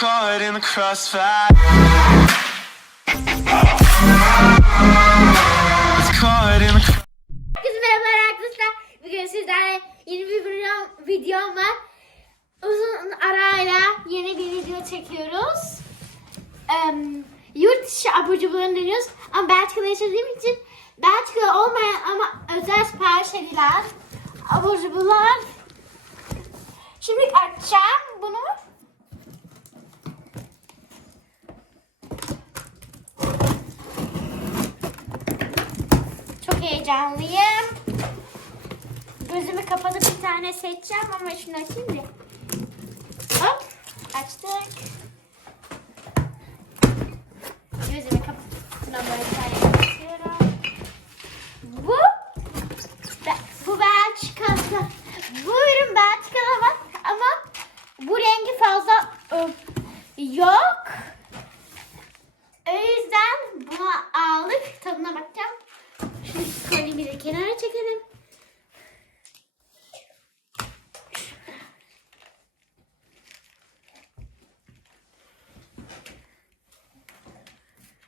caught in the crossfire. Herkese merhabalar arkadaşlar. Bugün sizlerle yeni bir video, videom var. Uzun arayla yeni bir video çekiyoruz. Em, yurt dışı abur cuburlarını deniyoruz. Ama Belçika'da yaşadığım için Belçika'da olmayan ama özel sipariş edilen abur cuburlar. Şimdi açacağım bunu. Çok heyecanlıyım. Gözümü kapatıp bir tane seçeceğim ama şunu açayım bir. Hop açtık. Gözümü kapatıp buna böyle bir tane açıyorum. Bu Be- bu Belçika'da. Bu ürün Belçika'da var ama bu rengi fazla ı, yok. O yüzden bunu aldık. Tadına bakacağım. De kenara çekelim.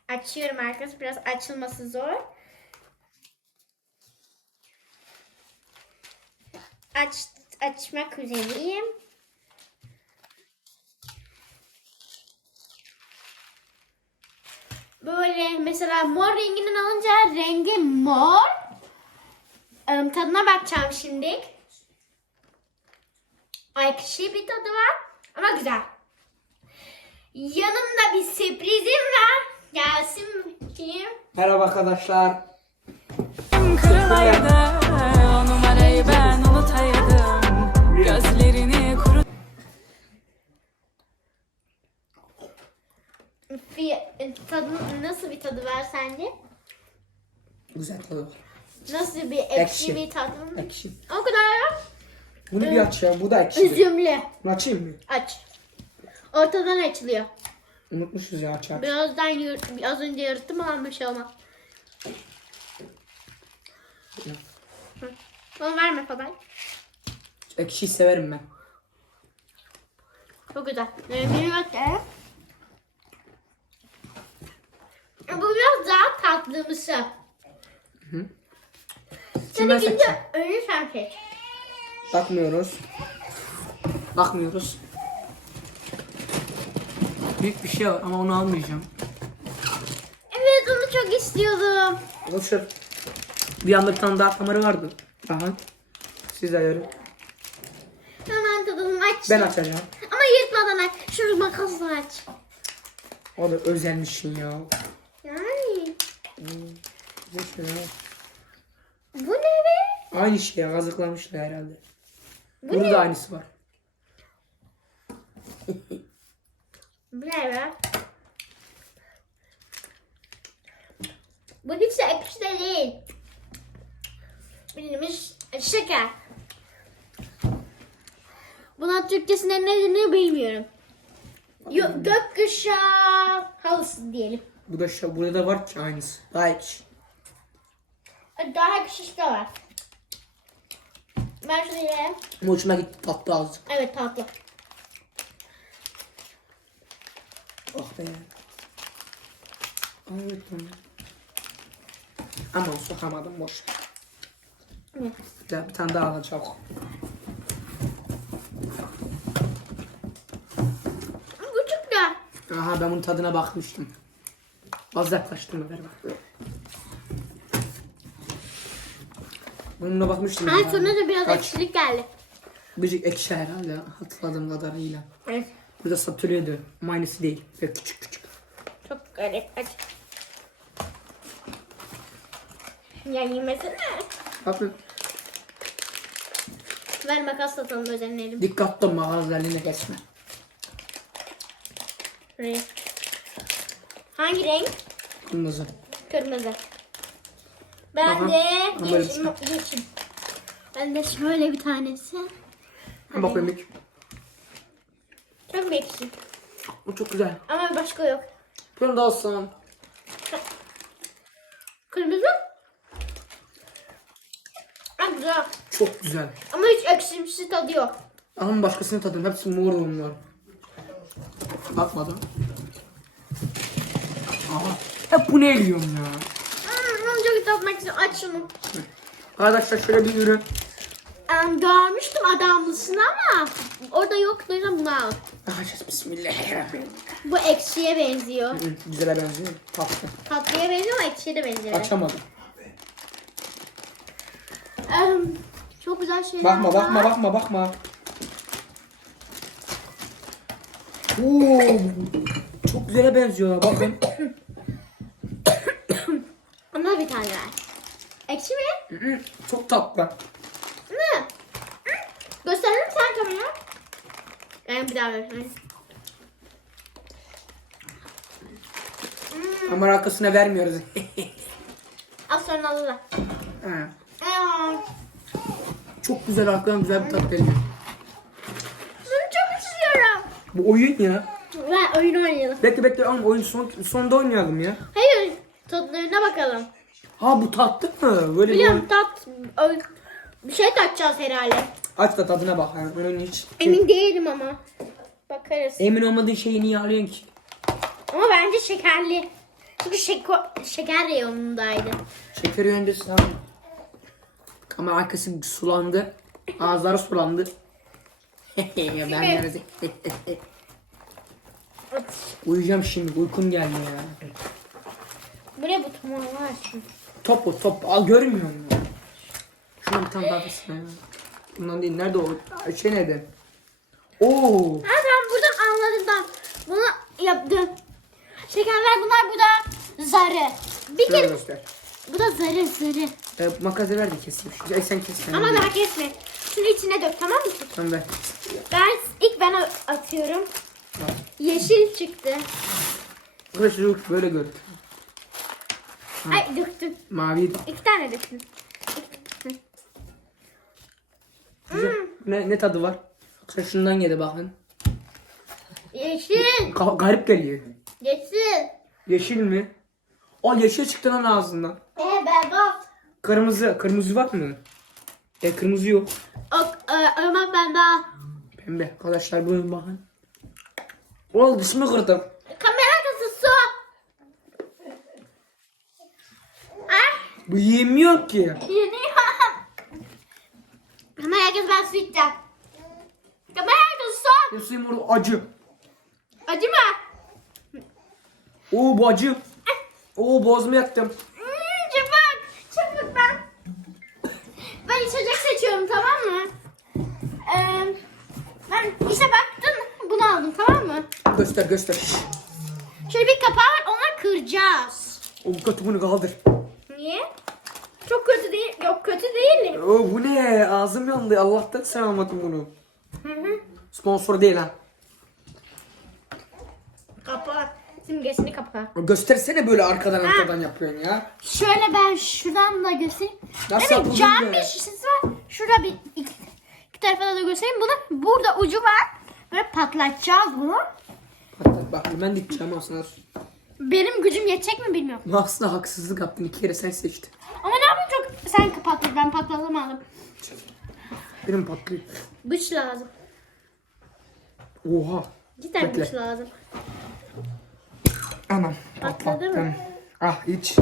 Açıyorum arkadaşlar. Biraz açılması zor. Aç, açmak üzereyim. Böyle mesela mor renginden alınca rengi mor. Em, Tadına bakacağım şimdi. Ekşi bir tadı var ama güzel. Yanımda bir sürprizim var. Gelsin bakayım. Merhaba arkadaşlar. kırılaydı O numarayı ben unutaydım Gözlerini kuru Fi- tadı, nasıl bir tadı var sence? Güzel tadı var. Nasıl bir ekşi, Ekşi. bir tadı mı? Ekşi. O kadar ya. Bunu bir aç ya. Bu da ekşi. Üzümlü. Bunu açayım mı? Aç. Ortadan açılıyor. Unutmuşuz ya aç aç. Birazdan yırt, az önce yırttım ama bir şey olmaz. Hı. Onu verme falan. Ekşiyi severim ben. Çok güzel. Rengini bak ya. Bu biraz daha tatlımsı. Sen Kime seçeceğim? önü sen seç. Bakmıyoruz. Bakmıyoruz. Büyük bir şey var ama onu almayacağım. Evet onu çok istiyordum. Boşver. Bir anda bir tane daha kamera vardı. Aha. Siz de yarın. Hemen tadını aç. Ben açacağım. Ama yırtmadan aç. Şu makasla aç. O da özelmişsin ya. Yani. Boşver ya. Bu? Aynı şey ya. Kazıklamışlar herhalde. Bu Burada ne? aynısı var. Bu ne be? Bu hiç de ekşi de değil. Bildiğimiz şeker. Buna Türkçesinde ne denir bilmiyorum. Yo, gökkuşağı halısı diyelim. Bu da şu, burada da var ki aynısı. Daha ekşi. Daha küçük de var. Ben şöyle... Ama hoşuma gitti tatlı azıcık. Evet tatlı. Ah be. Evet. Aman sokamadım boş. Ne? Ya bir tane daha. Bu çok güzel. Aha ben bunun tadına bakmıştım. Az yaklaştırma ver bak. Bununla bakmıştım. Ya. sonra da biraz Kaç? ekşilik geldi. Birazcık ekşi herhalde hatırladığım kadarıyla. Evet. Burada satılıyordu aynısı değil. Böyle küçük küçük. Çok garip. Aç. Ya yemesene. Bakın Ver makas satalım özenleyelim. dikkatli ağız eline kesme. Renk. Hangi renk? Kırmızı. Kırmızı. Ben Aha. de Ama yeşil. Ben de şöyle bir tanesi. Ha bakayım bir. Çok ekşi. O çok güzel. Ama başka yok. Da olsun. Kırmızı. Ha güzel. Çok güzel. Ama hiç ekşimsi tadı yok. Ama başkasının tadım. Hepsi mor onlar. Bakmadım. Aha. Hep bunu eliyorum ya. Çok tatmak istiyorum. Aç şunu. Arkadaşlar şöyle bir ürün. Um, görmüştüm adamlısını ama orada yoktu. O yüzden bunu al. Açacağız bismillahirrahmanirrahim. Bu ekşiye benziyor. Hı, Güzele benziyor. Tatlı. Tatlıya benziyor ama ekşiye de benziyor. Açamadım. Um, çok güzel şeyler Bakma var. bakma bakma bakma. Oo, çok güzele benziyor bakın. Tane ver. Ekşi mi? Çok tatlı. Ne? Gösterir misin sen kameraya? Ben bir daha ver. Hadi. Ama arkasına vermiyoruz. Az sonra alırlar. Ha, Aa, çok güzel arkadan güzel bir tat veriyor. Bunu çok istiyorum. Bu oyun ya. Ver oyun oynayalım. Bekle bekle oğlum oyun son, sonda oynayalım ya. Hayır. Tadlarına bakalım. Ha bu tatlı mı? Böyle bir Biliyorum oyun. tat. ö- Bir şey katacağız herhalde. Aç da tadına bak. Yani. Onun hiç... Emin değilim ama. Bakarız. Emin olmadığın şeyi niye alıyorsun ki? Ama bence şekerli. Çünkü şeko, şeker reyonundaydı. Şekeri öncesi tamam. Ama arkası sulandı. Ağızları sulandı. ben nerede? Uyuyacağım şimdi. Uykum geldi ya. Bu ne bu tamam var şimdi. Top o top. Al görmüyor musun? Şuna bir tane daha ya. Bundan değil. Nerede o? Şey nerede? Oo. Ha tamam buradan anladım tamam. Bunu yaptım. Şekerler bunlar bu da zarı. Bir Şöyle kere göster. bu da zarı zarı. E, makası ver de keseyim. Şu- Ay sen kes. Sen Ama daha kesme. Şunu içine dök tamam mı? Tamam ver. Ben ilk ben atıyorum. Yeşil çıktı. Arkadaşlar yok böyle gör. Ay döktüm. Mavi. İki tane döktüm. Güzel. Ne, ne tadı var? Arkadaşlar şundan yedi bakın. Yeşil. Ga- garip geliyor. Yeşil. Yeşil mi? O yeşil çıktı lan ağzından. Ee berbat. Kırmızı. Kırmızı var mı? E kırmızı yok. O, e, ama ben daha Pembe. Arkadaşlar buyurun bakın. Oğlum dişimi kırdım. kamera arkası su. Bu yiyemiyor ki. yanıyor. Kamera arkası ben su içeceğim. Kamera arkası su. Bu suyum orada acı. Acı mı? Oo bu acı. Oo boğazımı yaktım. Hmm, çabuk. Çabuk ben. Ben içecek seçiyorum tamam mı? Ee, ben işte baktın bunu aldım tamam mı? Göster göster. Şöyle bir kapağı var ona kıracağız. O kötü bunu kaldır. Niye? Çok kötü değil. Yok kötü değil. Oo bu ne? Ağzım yandı. Allah'tan sen almadın bunu. Hı hı. Sponsor değil ha. Kapağı. Simgesini kapağı. Göstersene böyle arkadan arkadan yapıyorsun ya. Şöyle ben şuradan da göstereyim. Nasıl evet yapıldın cam bir şişesi var. Şurada bir iki, iki tarafa da göstereyim. Bunu burada ucu var. Böyle patlatacağız bunu. Hatta bak ben dikeceğim aslında. Benim gücüm yetecek mi bilmiyorum. Aslında haksızlık yaptın. iki kere sen seçtin. Ama ne yapayım çok sen patlat ben patlatamadım. Benim patlıyor. Güç lazım. Oha. Cidden Bekle. güç lazım. Anam. Patladı mı? Ah hiç.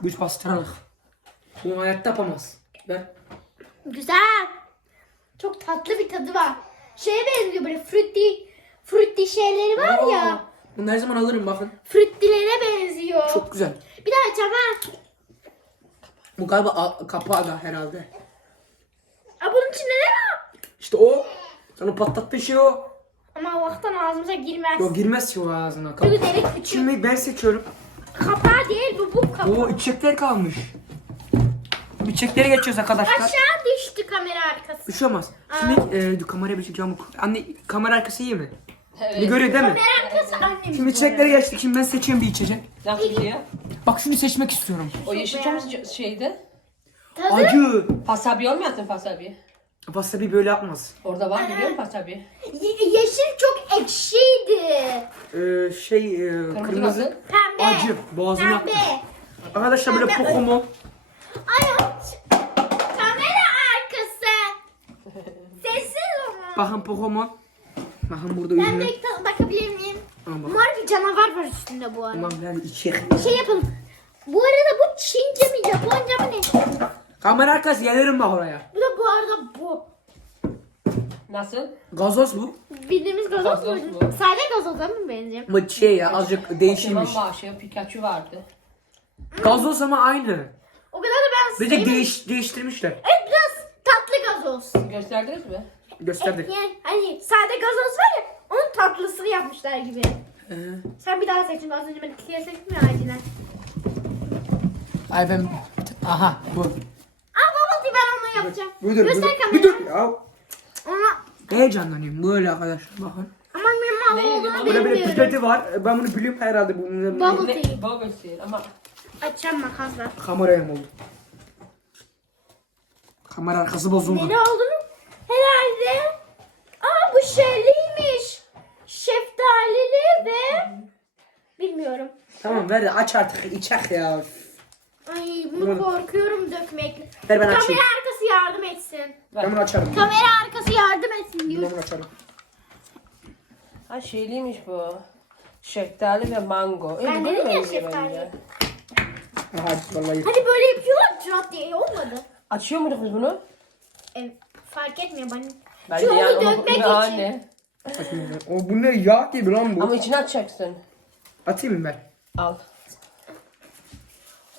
Güç bastırarak. Bunu hayatta yapamaz. Ben. Güzel. Çok tatlı bir tadı var. Şeye benziyor böyle fruity fruity şeyleri var ya. Bunu her zaman alırım bakın. Fruitylere benziyor. Çok güzel. Bir daha açacağım ha. Bu galiba a- kapağı da herhalde. Aa, bunun içinde ne var? İşte o. Sana patlattığın şey o. Ama Allah'tan ağzımıza girmez. Yok girmez ki o ağzına. Çünkü Kap- delik küçük. Şimdi ben seçiyorum. Kapağı değil bu bu kapağı. Oo içecekler kalmış. İçeceklere geçiyoruz arkadaşlar. Aşağı düştü kamera arkası. Şey olmaz. Şimdi e, dur, kameraya bir şey camuk. Anne kamera arkası iyi mi? Bir görüyor değil mi? Annem. Şimdi içeceklere geçtik. Şimdi ben seçiyorum bir içecek. Nasıl gidiyor? Bak şunu seçmek istiyorum. O yeşil çok şeydi. Tadı Acı. Fasabi olmayasın fasabi. Wasabi böyle yapmaz. Orada var biliyor musun fasabi? ye- yeşil çok ekşiydi. Ee, şey e, Kırmızı, kırmızı. nasıl? Pembe. Acı. Boğazını Pembe. yaktı. Arkadaşlar böyle Pembe. Pokemon. Ay kamera arkası. Sessiz olun. Bakın Pokemon. Bakın burada Ben ürünler. de bakabilir miyim? Ama. Mor bir canavar var üstünde bu arada. Tamam ben içecek. Şey yapalım. Bu arada bu Çince mi Japonca mı ne? Kamera arkası gelirim bak oraya. Bu da bu arada bu. Nasıl? Gazoz bu. Bildiğimiz gazoz Gazoz mu? bu. Sade gazoza mı benziyor? Bu şey ya azıcık değişilmiş. Pokemon başı, Pikachu vardı. Gazoz ama aynı. O kadar da ben Bir de değiş, değiştirmişler. Evet biraz tatlı gazoz. Gösterdiniz mi? Gösterdik. Yani hani sade gazoz var ya onun tatlısını yapmışlar gibi. Ee, Sen bir daha seçin. Az önce ben ikiye seçtim ya acilen. ay ben... Aha bu. Aa bubble tea ben onu yapacağım. Bir dur, Göster bir dur. kameraya. Bir dur ya. Ona Heyecanlanıyorum böyle arkadaşlar bakın. ama benim mal olduğunu Burada bir bilmiyorum. pipeti var. Ben bunu biliyorum herhalde. Bunu Bubble tea. Bubble tea ama Açacağım makasla. kameraya mı oldu? Kamera arkası bozuldu. Ne olduğunu herhalde. Aa bu şeyliymiş. Şeftalili ve bilmiyorum. Tamam ver aç artık içek ya. Ay bunu korkuyorum dökmek. Ver ben Kamera açayım. arkası yardım etsin. Ben bunu açarım. Kamera arkası yardım etsin Ben diyor. bunu açarım. ha şeyliymiş bu. Şeftali ve mango. E, Ben bu dedim ya benziyor şeftali. bence. Aha vallahi. Hani böyle yapıyorlar cat diye olmadı. Açıyor muyduk biz bunu? E, fark etmiyor bana. Bence Çünkü yani dökmek yani. O bu ne yağ gibi lan bu. Ama içine atacaksın. Atayım mı ben? Al.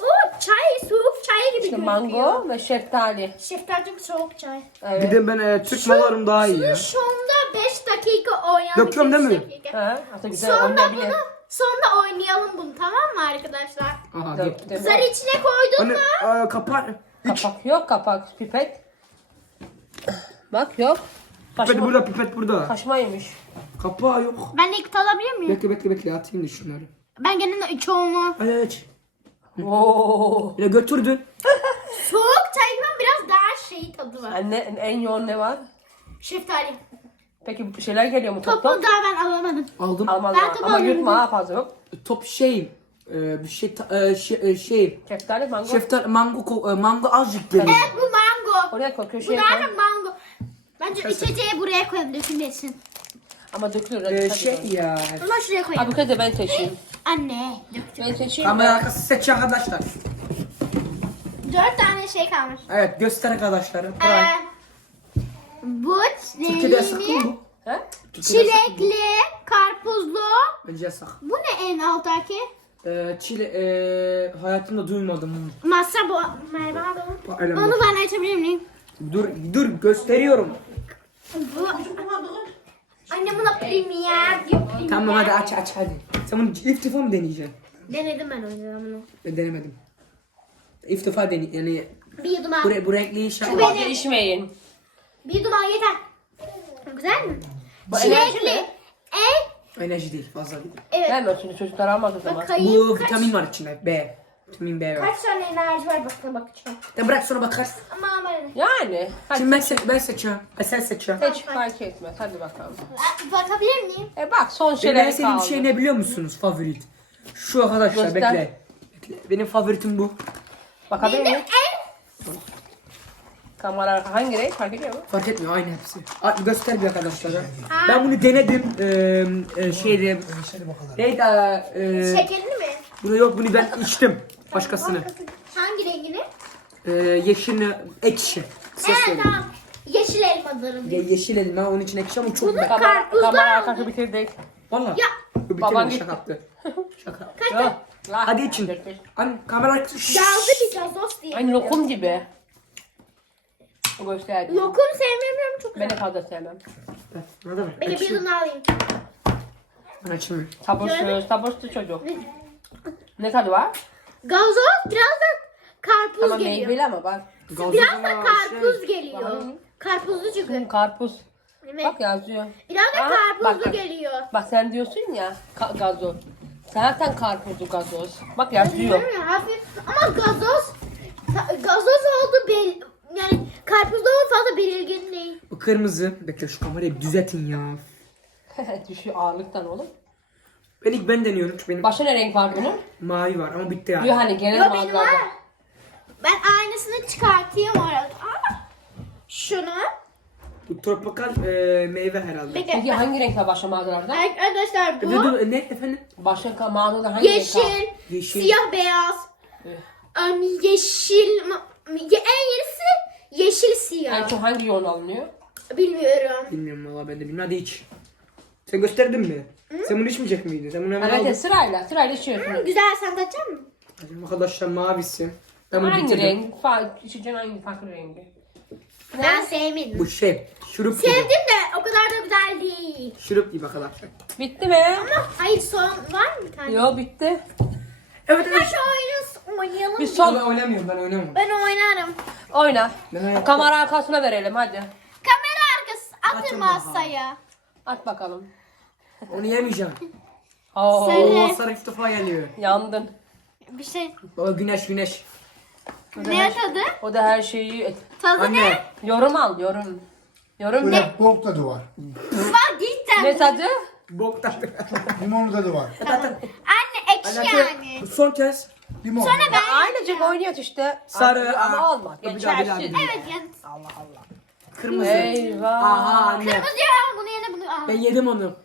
O çay soğuk çay gibi İşte gözüküyor. mango ve şeftali. Şeftalcım soğuk çay. Evet. Bir de ben e, Türk malarım daha iyi ya. Şunu sonda 5 dakika oynayalım. Döküyorum değil mi? Ha, hatta güzel Sonra oynayabilir. bunu sonra oynayalım bunu tamam mı arkadaşlar? Aha Dök, dök. dök. Zar içine koydun Hani mu? e, kapat. Kapak yok kapak. Pipet. Bak yok. Pipet burada pipet burada. kaşmaymış. Kapağı yok. Ben ilk alabilir miyim? Bekle bekle bekle atayım da şunları. Ben gene çoğunu. Hadi aç. Oo. Yine götürdün. Soğuk çaydan biraz daha şey tadı var. Anne en yoğun ne var? Şeftali. Peki şeyler geliyor mu Topu toplam? daha ben alamadım. Aldım. Almaz Ben ama. topu Ama yutma ha fazla yok. Top şey. E, bir şey ta- e, şey, e, şey. Şeftali mango. Şeftal mango ko- e, mango azıcık geliyor. Evet bu mango. Oraya koy Bu köşeye nerede koy. mango? Bence içeceği buraya koyalım dökülmesin. Ama dökülür. E, hadi şey koy. ya. Ulan şuraya koyalım. Abi da ben seçeyim. Anne döktüm. Ben seçeyim Kamera arkası seç arkadaşlar. Dört tane şey kalmış. Evet göster arkadaşlar. Ee, Prime. bu Türkiye'de yasak çilekli, bu? He? Türkiye'de yasak mı? çilekli, karpuzlu. Bence yasak. Bu ne en alttaki? Ee, Çile, ee, hayatımda duymadım. Masa bu. Merhaba. Bak? Onu ben açabilir miyim? Dur, dur gösteriyorum. Bu. Anne buna premier diyor. Premier. Tamam hadi aç aç hadi. Sen bunu ilk defa mı deneyeceksin? Denedim ben önceden bunu. Ben denemedim. İlk defa deney yani Bir yudum al. bu, bu renkli şey var. Fazla içmeyin. Bir yudum al yeter. Güzel mi? Bu enerji Çilekli. mi? E. Enerji değil fazla değil. Evet. Gelmiyor şimdi çocuklar almaz o zaman. Bu kaç, vitamin var içinde B. Vitamin B var. kaç tane enerji var bakın bakacağım. Ya bırak sonra bakarsın. Ama ama? Yani. Hadi Şimdi ben, se- ben seçiyorum. Ha, sen seçiyorsun. seç fark etmez. Hadi bakalım. Bakabilir miyim? E bak son Benim en şeyler sevdiğim kaldı. şey ne biliyor musunuz? Favorit. Şu arkadaşlar Göster. bekle. bekle. Benim favoritim bu. Bakabilir Benim miyim? en Kamera hangi renk fark ediyor mu? Fark etmiyor aynı hepsi. A- göster bir arkadaşlara. Ben bunu denedim. Ee, e, şeyde. Neydi? E, şekerli mi? bunu yok bunu ben içtim. Başkasını. Hangi rengini? Ee, yeşil ekşi. Ses Evet tamam. Yeşil elmaların. Ye- yeşil elma onun için ekşi ama çok ben. Kamera, Karpuzlu kamera aldım. arkası bitirdik. Valla. Ya. Bitirdim Baban şaka yaptı. Şaka. Ya, la- Hadi için. Anne kamera arkası. Yazdı bir gazoz diye. Aynı lokum gibi. O gösterdi. Lokum sevmiyorum çok Ben de fazla sevmem. Ne demek? Peki bir yudum alayım. Ben açayım. Sabırsız, sabırsız çocuk. Ne tadı var? Gazoz biraz da karpuz Ama geliyor. meyveli ama bak. Gazoz Biraz ama da karpuz şey- geliyor. Bakayım. Karpuzlu çünkü. Karpuz. Evet. Bak yazıyor. Biraz da Aa, karpuzlu bak, bak. geliyor. Bak sen diyorsun ya ka- gazoz. Zaten karpuzlu gazoz. Bak yazıyor. Mi? Hafif ama gazoz ta- gazoz oldu bel yani karpuzlu oldu fazla belirgin değil. Bu kırmızı. Bekle şu kamerayı bir düzeltin ya. Düşüyor ağırlıktan oğlum. Ben ilk ben deniyorum çünkü benim Başka ne renk var bunun? mavi var ama bitti yani. Diyor hani genel Yo benim var. mağazalarda. Ben aynısını çıkartayım orada. Aa, Şunu. Bu tropikal e, meyve herhalde. Bekle. Peki hangi renk var başka mağazalarda? Arkadaşlar Dur, bu dur, ne efendim? Başka mağazada hangi renk var? yeşil, Yeşil. siyah beyaz. Evet. Em, yeşil ma- ye- en yerisi yeşil En siyah. çok hangi yoğun alınıyor? Bilmiyorum. Bilmiyorum valla ben de bilmiyorum. Hadi iç. Sen gösterdin mi? Sen bunu içmeyecek miydin? Sen bunu hemen Evet, aldın. evet sırayla, sırayla içiyorsunuz. Güzel sen tadacak mısın? Hadi Arkadaşlar mavisi. Ben bunu Hangi bitirdim. renk? Fa içeceğin hangi farklı rengi? Ben sevmedim. Bu şey. Şurup gibi. Sevdim de o kadar da güzel değil. Şurup gibi arkadaşlar. Bitti mi? Ama hayır son var mı bir tane? Yo bitti. Evet Ha şu oyunu oynayalım. Bir son Ben oynamıyorum ben oynamıyorum. Ben oynarım. oyna. Ben hayatta- Kamera arkasına verelim hadi. Kamera arkası atın bakalım. masaya. At bakalım. Onu yemeyeceğim. Söyle. Oo sarı ilk defa geliyor. yandın. Bir şey. Baba güneş güneş. Ne tadı? O da her şeyi et. Tadı Anne. ne? Yorum al, yorum. Yorum ne? Böyle bok tadı var. Bak cidden. Ne tadı? Bok tadı. Limon tadı var. Anne ekşi yani. Son kez. Limon. Sonra ben Aynıcık oynuyor işte. Sarı, Ama aa. olma. Bir daha, bir daha, bir Geçersin. daha. Evet ya. Kırmızı. Eyvah. Aha anne. Kırmızı ya bunu yine bunu. Aa. Ben yedim onu.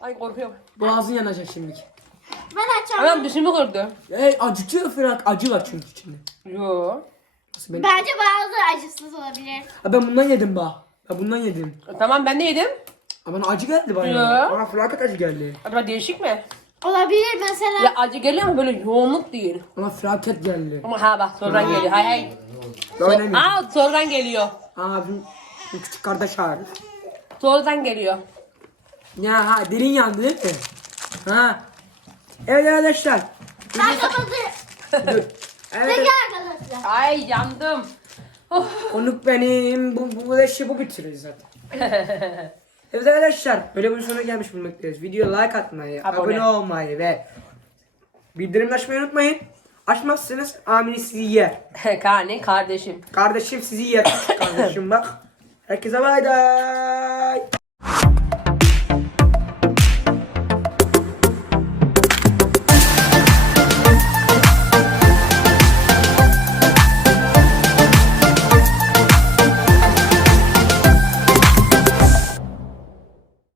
Ay korkuyorum. Boğazın yanacak şimdi. Ben açacağım. Adam dişimi kırdı. Hey acıtıyor Fırak. Acı var çünkü içinde. Yo. Nasıl ben? Bence bazıları acısız olabilir. Ha, ben bundan yedim bak. Ben bundan yedim. Tamam ben de yedim. Ha, bana acı geldi bana. Ya. Bana felaket acı geldi. Acaba değişik mi? Olabilir mesela. Ya acı geliyor ama böyle yoğunluk değil. Bana felaket geldi. Ama ha bak sonradan geliyor. Hay hay. Ben oynamıyorum. Aa sonradan geliyor. Bizim küçük kardeş ağrı. Sonradan geliyor. Ya ha dilin yandı değil mi? Ha. Evet arkadaşlar. Ben kapatıyorum. Dur. Evet. Peki arkadaşlar. Ay yandım. Oh. Konuk benim. Bu, bu, bu işi bu bitirir zaten. evet arkadaşlar. Böyle bir sonuna gelmiş bulunmaktayız. Videoya like atmayı, Abone. abone, olmayı ve bildirim açmayı unutmayın. Açmazsanız Amine sizi yer. Kani kardeşim. Kardeşim sizi yer. Kardeşim bak. Herkese bay bay.